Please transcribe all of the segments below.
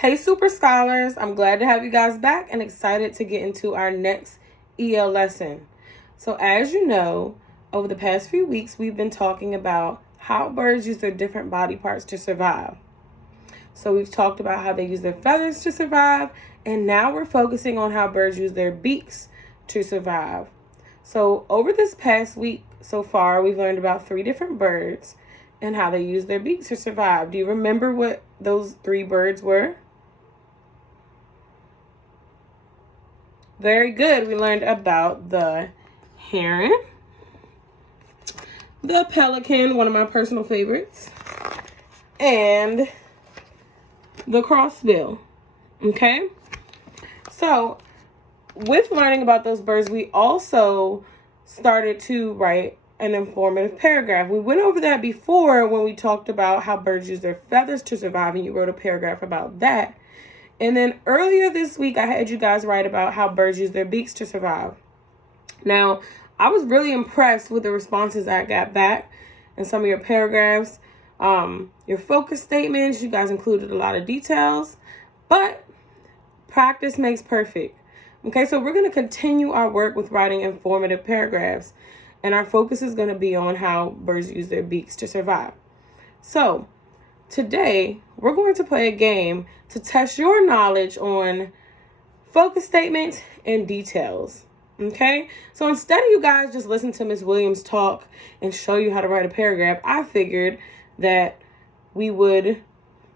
Hey, Super Scholars. I'm glad to have you guys back and excited to get into our next EL lesson. So as you know, over the past few weeks, we've been talking about how birds use their different body parts to survive. So we've talked about how they use their feathers to survive, and now we're focusing on how birds use their beaks to survive. So over this past week so far, we've learned about 3 different birds and how they use their beaks to survive. Do you remember what those 3 birds were? Very good. We learned about the heron, the pelican, one of my personal favorites, and the crossbill. Okay? So, with learning about those birds, we also started to write an informative paragraph. We went over that before when we talked about how birds use their feathers to survive, and you wrote a paragraph about that. And then earlier this week, I had you guys write about how birds use their beaks to survive. Now, I was really impressed with the responses I got back in some of your paragraphs. Your focus statements, you guys included a lot of details, but practice makes perfect. Okay, so we're going to continue our work with writing informative paragraphs, and our focus is going to be on how birds use their beaks to survive. So, today, we're going to play a game to test your knowledge on focus statements and details. Okay? So instead of you guys just listen to Miss Williams talk and show you how to write a paragraph, I figured that we would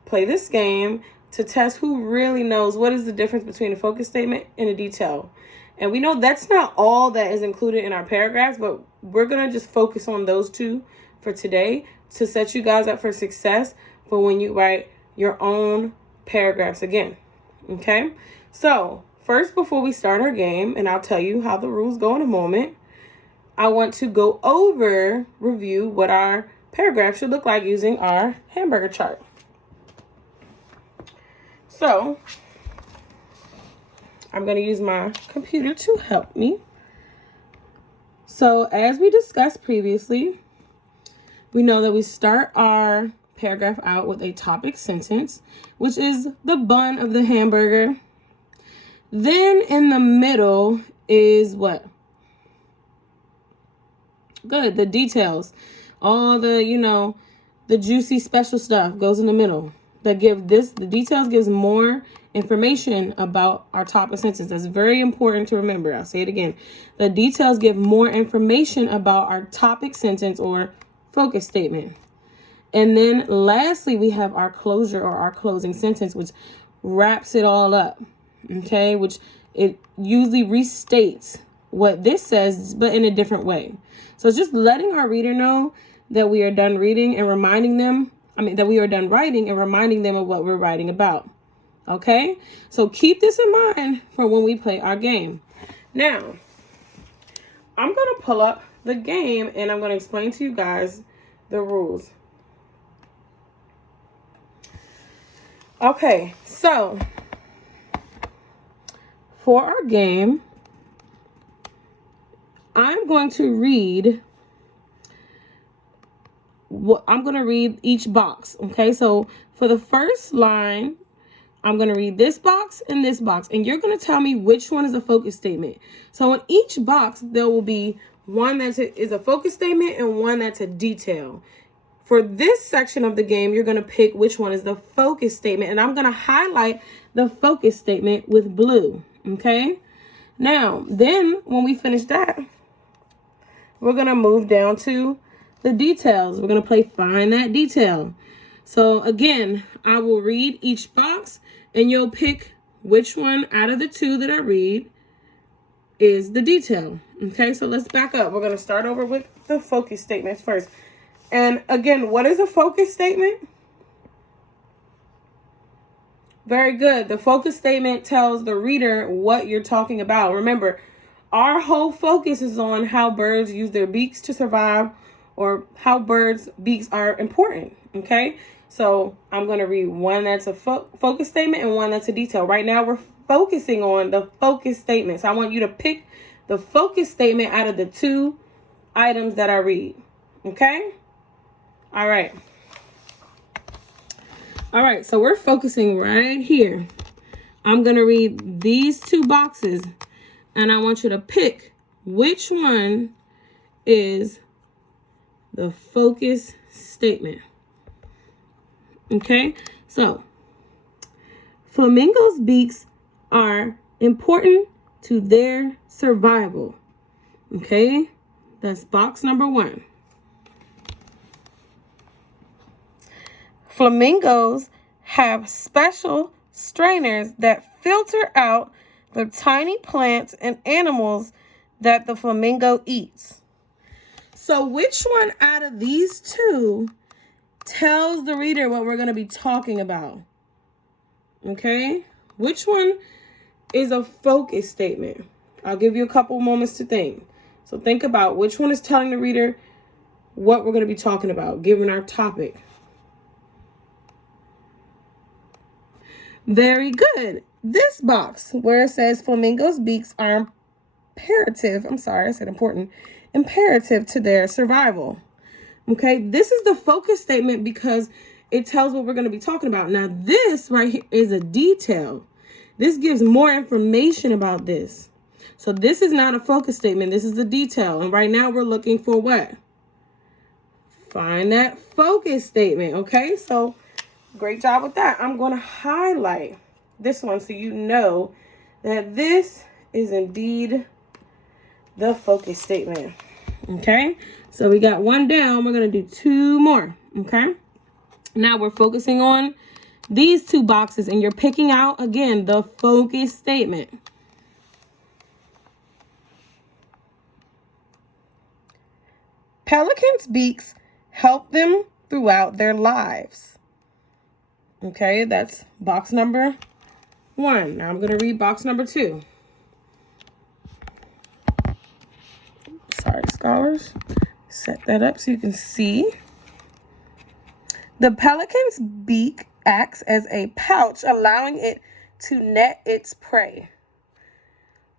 play this game to test who really knows what is the difference between a focus statement and a detail. And we know that's not all that is included in our paragraphs, but we're going to just focus on those 2 for today to set you guys up for success for when you write your own paragraphs again. Okay? So, first, before we start our game, and I'll tell you how the rules go in a moment, I want to go over, review what our paragraph should look like using our hamburger chart. So, I'm going to use my computer to help me. So, as we discussed previously, we know that we start our paragraph out with a topic sentence, which is the bun of the hamburger. Then in the middle is what? Good, the details. All the, the juicy special stuff goes in the middle. The details gives more information about our topic sentence. That's very important to remember. I'll say it again. The details give more information about our topic sentence or focus statement. And then lastly, we have our closure or our closing sentence, which wraps it all up, okay? Which it usually restates what this says, but in a different way. So it's just letting our reader know that we are done reading and reminding them, that we are done writing and reminding them of what we're writing about, okay? So keep this in mind for when we play our game. Now, I'm going to pull up the game and I'm going to explain to you guys the rules. Okay, so for our game, I'm going to read each box. Okay, so for the first line, I'm going to read this box, and you're going to tell me which one is a focus statement. So in each box, there will be one that is a focus statement and one that's a detail. For this section of the game, you're going to pick which one is the focus statement, and I'm going to highlight the focus statement with blue, okay? Now, then when we finish that, we're going to move down to the details. We're going to play Find That Detail. So again, I will read each box, and you'll pick which one out of the 2 that I read is the detail, okay? So let's back up. We're going to start over with the focus statements first. And again, what is a focus statement? Very good. The focus statement tells the reader what you're talking about. Remember, our whole focus is on how birds use their beaks to survive, or how birds' beaks are important, okay? So I'm going to read one that's a focus statement and one that's a detail. Right now, we're focusing on the focus statement. So I want you to pick the focus statement out of the 2 items that I read, okay? All right. All right, so we're focusing right here. I'm going to read these two boxes, and I want you to pick which one is the focus statement. Okay, so flamingos' beaks are important to their survival. Okay, that's box number 1. Flamingos have special strainers that filter out the tiny plants and animals that the flamingo eats. So which one out of these two tells the reader what we're going to be talking about? Okay? Which one is a focus statement? I'll give you a couple moments to think. So think about which one is telling the reader what we're going to be talking about, given our topic. Very good. This box where it says flamingos' beaks are imperative. I'm sorry, I said important. Imperative to their survival. Okay, this is the focus statement because it tells what we're going to be talking about. Now, this right here is a detail. This gives more information about this. So this is not a focus statement. This is a detail. And right now we're looking for what? Find that focus statement. Okay, so great job with that. I'm going to highlight this one so you know that this is indeed the focus statement. Okay, so we got one down. We're going to do 2 more. Okay, now we're focusing on these 2 boxes, and you're picking out, again, the focus statement. Pelicans' beaks help them throughout their lives. Okay, that's box number 1. Now I'm going to read box number 2. Sorry, scholars. Set that up so you can see. The pelican's beak acts as a pouch, allowing it to net its prey.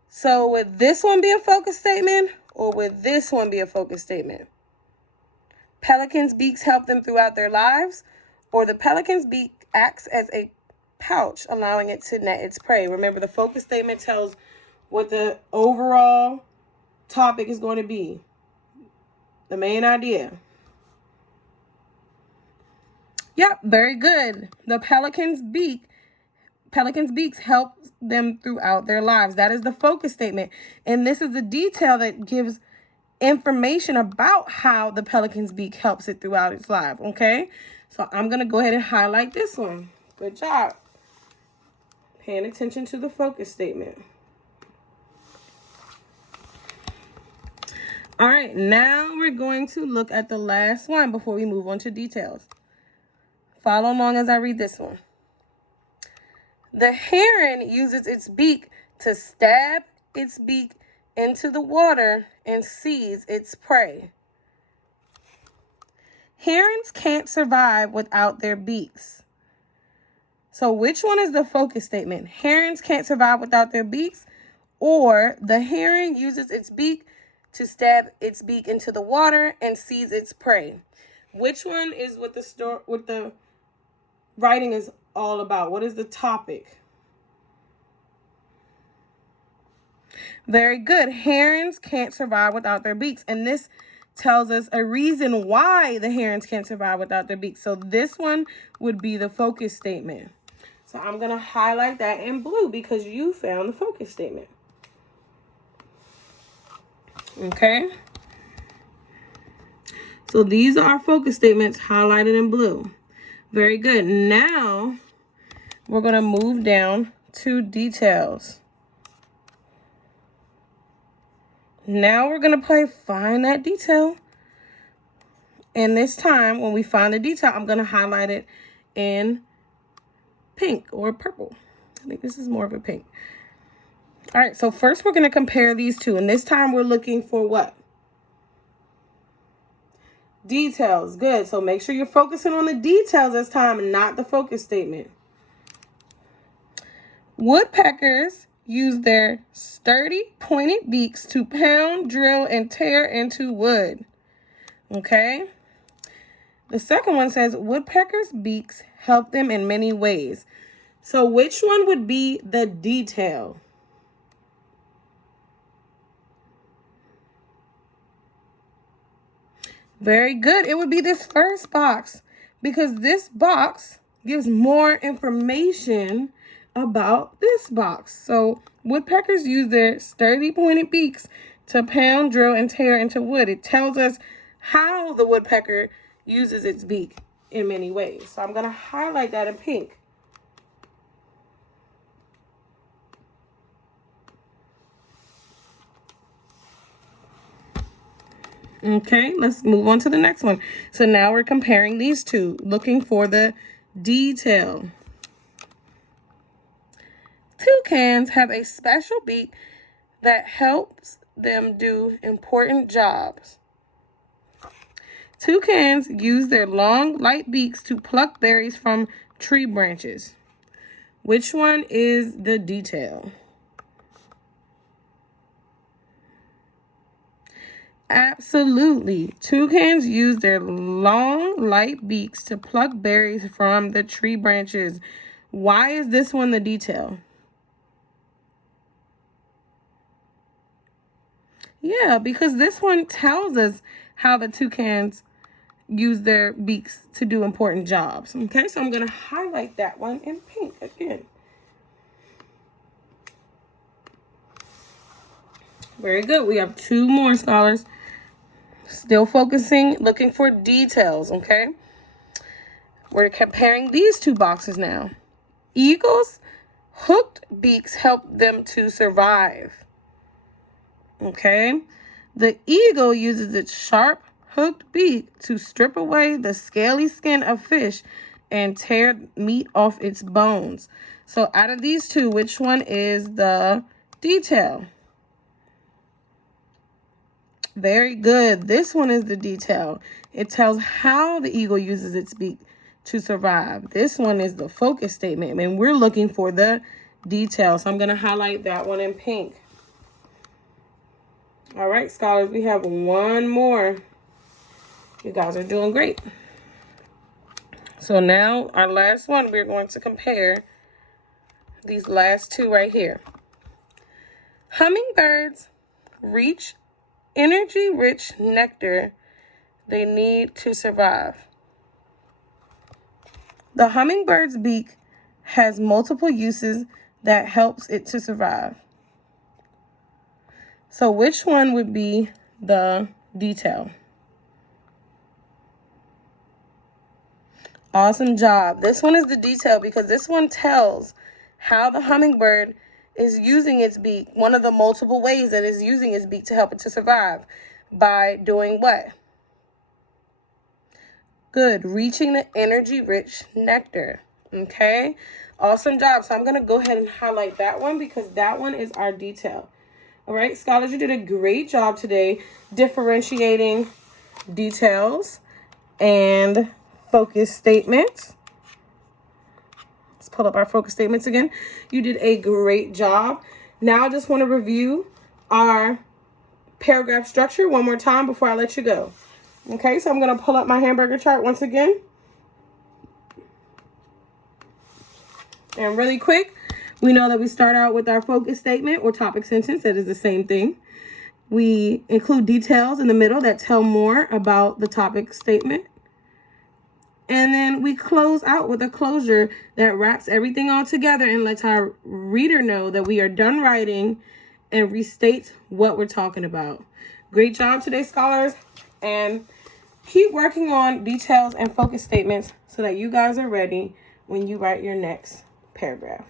So would this one be a focus statement, or would this one be a focus statement? Pelicans' beaks help them throughout their lives, or the pelican's beak acts as a pouch, allowing it to net its prey. Remember, the focus statement tells what the overall topic is going to be, the main idea. Yep, very good. The pelicans' beaks help them throughout their lives. That is the focus statement. And this is the detail that gives information about how the pelican's beak helps it throughout its life. Okay, so I'm going to go ahead and highlight this one. Good job. Paying attention to the focus statement. All right, now we're going to look at the last one before we move on to details. Follow along as I read this one. The heron uses its beak to stab its beak into the water and seize its prey. Herons can't survive without their beaks. So which one is the focus statement? Herons can't survive without their beaks, or the heron uses its beak to stab its beak into the water and seize its prey. Which one is what the writing is all about? What is the topic? Very good. Herons can't survive without their beaks. And this tells us a reason why the herons can't survive without their beaks. So this one would be the focus statement. So I'm going to highlight that in blue because you found the focus statement. Okay. So these are our focus statements highlighted in blue. Very good. Now we're going to move down to details. Now we're going to find that detail. And this time, when we find the detail, I'm going to highlight it in pink or purple. I think this is more of a pink. All right, so first we're going to compare these two. And this time we're looking for what? Details. Good. So make sure you're focusing on the details this time and not the focus statement. Woodpeckers use their sturdy, pointed beaks to pound, drill, and tear into wood. Okay? The second one says, woodpeckers' beaks help them in many ways. So which one would be the detail? Very good. It would be this first box, because this box gives more information about this box. So woodpeckers use their sturdy pointed beaks to pound, drill, and tear into wood. It tells us how the woodpecker uses its beak in many ways. So I'm going to highlight that in pink. Okay, let's move on to the next one. So now we're comparing these two, looking for the detail. Toucans have a special beak that helps them do important jobs. Toucans use their long, light beaks to pluck berries from tree branches. Which one is the detail? Absolutely. Toucans use their long, light beaks to pluck berries from the tree branches. Why is this one the detail? Yeah, because this one tells us how the toucans use their beaks to do important jobs. Okay, so I'm going to highlight that one in pink again. Very good. We have two more, scholars. Still focusing, looking for details, okay? We're comparing these two boxes now. Eagles' hooked beaks help them to survive. Okay? The eagle uses its sharp, hooked beak to strip away the scaly skin of fish and tear meat off its bones. So out of these two, which one is the detail? Very good. This one is the detail. It tells how the eagle uses its beak to survive. This one is the focus statement, and we're looking for the detail. So I'm going to highlight that one in pink. All right, scholars, we have one more. You guys are doing great. So now our last one, we're going to compare these last two right here. Hummingbirds reach energy-rich nectar they need to survive. The hummingbird's beak has multiple uses that helps it to survive. So which one would be the detail? Awesome job. This one is the detail because this one tells how the hummingbird is using its beak, one of the multiple ways that it's using its beak to help it to survive, by doing what? Good, reaching the energy-rich nectar, okay? Awesome job. So I'm going to go ahead and highlight that one because that one is our detail. All right, scholars, you did a great job today differentiating details and focus statements. Let's pull up our focus statements again. You did a great job. Now I just want to review our paragraph structure one more time before I let you go. Okay, so I'm going to pull up my hamburger chart once again. And really quick, we know that we start out with our focus statement or topic sentence. That is the same thing. We include details in the middle that tell more about the topic statement. And then we close out with a closure that wraps everything all together and lets our reader know that we are done writing and restates what we're talking about. Great job today, scholars. And keep working on details and focus statements so that you guys are ready when you write your next paragraph.